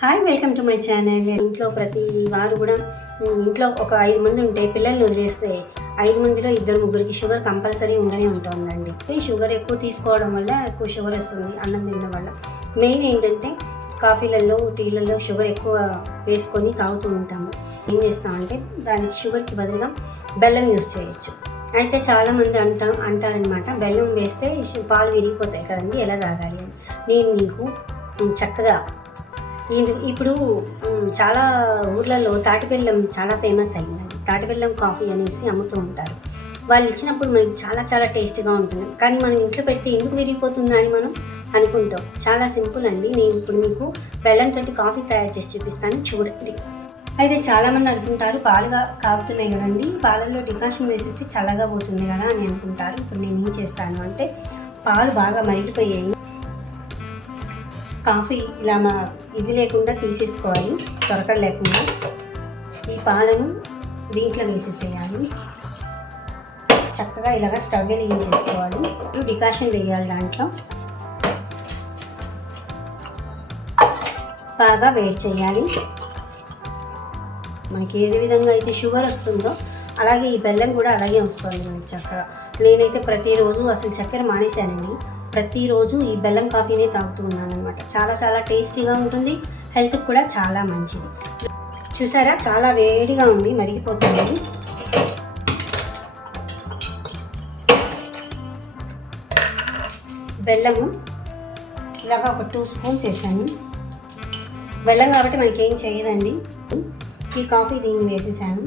Hi welcome to my channel ఇంట్లో ప్రతి వారు కూడా ఇంట్లో ఒక ఐదు మంది ఉంటే పిల్లల్ని వదిలేస్తే ఐదు మందిలో ఇద్దరు ముగ్గురికి షుగర్ కంపల్సరీ ఉండనే ఉంటుందండి. ఈ షుగర్ ఎక్కువ తీసుకోవడం వల్ల ఎక్కువ షుగర్ వస్తుంది అన్నం తినడం వల్ల. మెయిన్ ఏంటంటే కాఫీలలో టీలలో షుగర్ ఎక్కువ వేసుకొని తాగుతూ ఉంటాము. ఏం చేస్తామంటే దానికి షుగర్కి బదులుగా బెల్లం యూస్ చేయొచ్చు. అయితే చాలామంది అంటా అంటారనమాట బెల్లం వేస్తే పాలు విరిగిపోతాయి కదండి ఎలా తాగాలి అని. నేను మీకు చక్కగా ఇప్పుడు చాలా ఊర్లలో తాటిబెల్లం చాలా ఫేమస్ అయిందండి తాటిబెల్లం కాఫీ అనేసి అమ్ముతూ ఉంటారు. వాళ్ళు ఇచ్చినప్పుడు మనకి చాలా చాలా టేస్ట్గా ఉంటుంది. కానీ మనం ఇంట్లో పెడితే ఎందుకు విరిగిపోతుందా అని మనం అనుకుంటాం. చాలా సింపుల్ అండి. నేను ఇప్పుడు మీకు బెల్లంతో కాఫీ తయారు చేసి చూపిస్తాను. చూడండి. అయితే చాలామంది అనుకుంటారు పాలుగా కాగుతున్నాయి కదండి. పాలల్లో డికాషన్ వేసేస్తే చల్లగా పోతుంది కదా అని అనుకుంటారు. ఇప్పుడు నేను ఏం చేస్తాను అంటే పాలు బాగా మరిగిపోయాయి. కాఫీ ఇలా మా ఇది లేకుండా తీసేసుకోవాలి తొరకడ లేకుండా. ఈ పాలను దీంట్లో వేసేసేయాలి. చక్కగా ఇలాగ స్టవ్ వెలిగించేసుకోవాలి చేసుకోవాలి డికాషన్ వేయాలి దాంట్లో. బాగా వేడి చేయాలి. మనకి ఏ విధంగా అయితే షుగర్ వస్తుందో అలాగే ఈ బెల్లం కూడా అలాగే వస్తుంది మనకి చక్కగా. నేనైతే ప్రతిరోజు అసలు చక్కెర మానేశానండి. ప్రతిరోజు ఈ బెల్లం కాఫీనే తాగుతూ ఉన్నాను అనమాట చాలా చాలా టేస్టీగా ఉంటుంది హెల్త్కి కూడా చాలా మంచిది. చూసారా? చాలా వేడిగా ఉంది మరిగిపోతుంది బెల్లము ఇలాగ ఒక టూ స్పూన్స్ వేసాను. బెల్లం కాబట్టి మనకేం చేయదండి. ఈ కాఫీ దీన్ని వేసేసాను.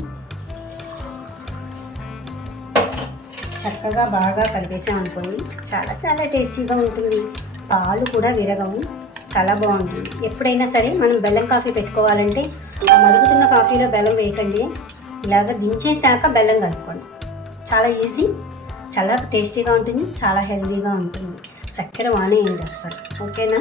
చక్కగా బాగా కలిపేసాం అనుకోండి. చాలా చాలా టేస్టీగా ఉంటుంది. పాలు కూడా విరగవు. చాలా బాగుంటుంది. ఎప్పుడైనా సరే మనం బెల్లం కాఫీ పెట్టుకోవాలంటే మరుగుతున్న కాఫీలో బెల్లం వేయకండి. ఇలాగ దించేశాక బెల్లం కలుపుకోండి. చాలా ఈజీ చాలా టేస్టీగా ఉంటుంది చాలా హెల్తీగా ఉంటుంది. చక్కెర వానేయండి అస్సలు? ఓకేనా?